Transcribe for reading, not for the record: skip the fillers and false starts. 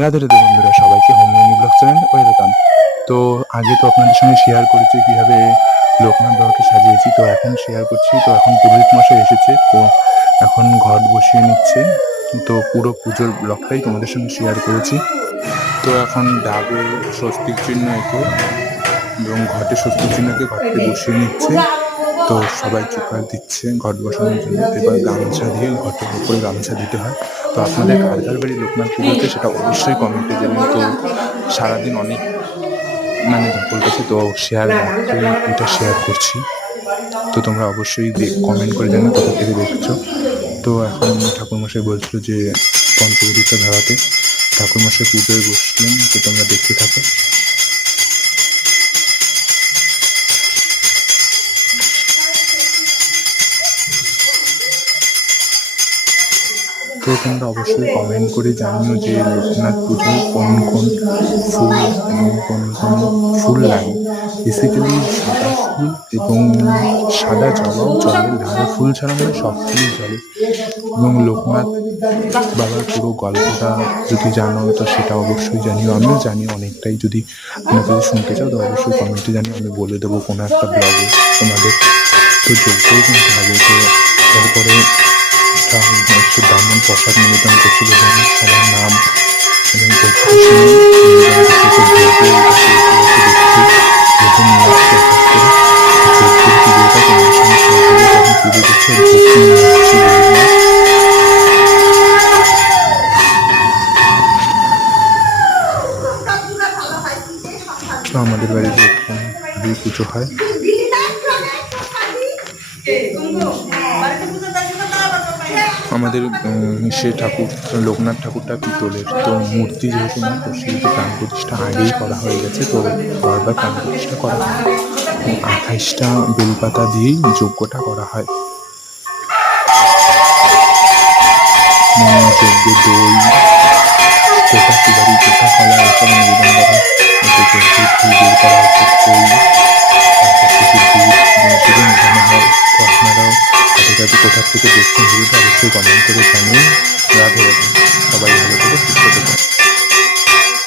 রাধে রাধে বন্ধুরা, সবাইকে home mini blog চ্যানেলে ওয়েলকাম। তো আগে তো আপনাদের সঙ্গে শেয়ার করেছি কীভাবে লোকনাথ বাবাকে সাজিয়েছি, তো এখন শেয়ার করছি। তো এখন পুরোহিত মশাই এসেছে, তো এখন ঘট বসিয়ে নিচ্ছে। তো পুরো পুজোর ব্লগটাই তোমাদের সঙ্গে শেয়ার করেছি। তো এখন ডাবে স্বস্তিক চিহ্ন এঁকে এবং ঘটে স্বস্তিক চিহ্ন এঁকে ঘটকে বসিয়ে নিচ্ছে। তো সবাই চুকার দিচ্ছে ঘট বসানোর জন্য। এবার গামছা দিয়ে ঘটের উপরে গামছা দিতে হয়। তো আপনাদের কার কার বাড়ি লোকনাথ পুজোতে সেটা অবশ্যই কমেন্টে জানিও। তো সারাদিন অনেক ধকল গেছে, তো রাত্রে এটা শেয়ার করছি। তো তোমরা অবশ্যই কমেন্ট করে জানো কোথা থেকে দেখছো। তো এখন ঠাকুরমশাই বলছিল যে পঞ্চবটিটা ধরাতে, ঠাকুরমশাই পুজোয় বসলেন। তো তোমরা দেখতে থাকো। তো তোমরা অবশ্যই কমেন্ট করে জানিও যে লোকনাথ পুজোয় কোন কোন ফুল এবং কোন কোন ফুল লাগে। বেসিক্যালি সাদা ফুল এবং সাদা জবাও চলে, লাল ফুল ছাড়া মানে সব ফুলই চলে। এবং লোকনাথ বাবার পুরো গল্পটা যদি জানো তো সেটা অবশ্যই জানিও। আমিও জানি অনেকটাই। যদি শুনতে চাও তো অবশ্যই কমেন্টে জানিও, আমি বলে দেবো কোনো একটা ব্লগে তোমাদের। তো যোগ্যও কিনতে হবে। তো এরপরে একটু ব্রাহ্মণ প্রসাদ নিবেদন করছিল, এবং সবার নাম এবং নিবেদন করছে। তো দেখছি নিয়ে আসছে এক এক করে যজ্ঞের পুজোটা তোমাদের সঙ্গে শেয়ার করবো। তখন পুজো দিচ্ছে আর ভক্তি নিয়ে আসছি বলে। তো আমাদের বাড়িতে এরকম পুজো হয়। আমাদের সে ঠাকুর লোকনাথ ঠাকুরটা পিতলের, তো মূর্তি যেহেতু না, তো সেহেতু প্রাণ প্রতিষ্ঠা আগেই করা হয়ে গেছে। তো বারবার প্রাণ প্রতিষ্ঠা করা হয়। 28টা বেলপাতা দিয়েই যজ্ঞটা করা হয়। যজ্ঞে দই, কোটা সুপারি, কোটা কলা এসব নিবেদন করা। যজ্ঞের ফুল বের করা হচ্ছে, খই, তারপর কিছু দুধ সেগুলো মেশানো হয়। তো আপনারাও তাদের কাছে কোথার থেকে দেখছেন ভিডিওটা অবশ্যই কমেন্ট করে জানিয়ে। রাধে রাধে, সবাই ভালো থেকে সুস্থ থেকে।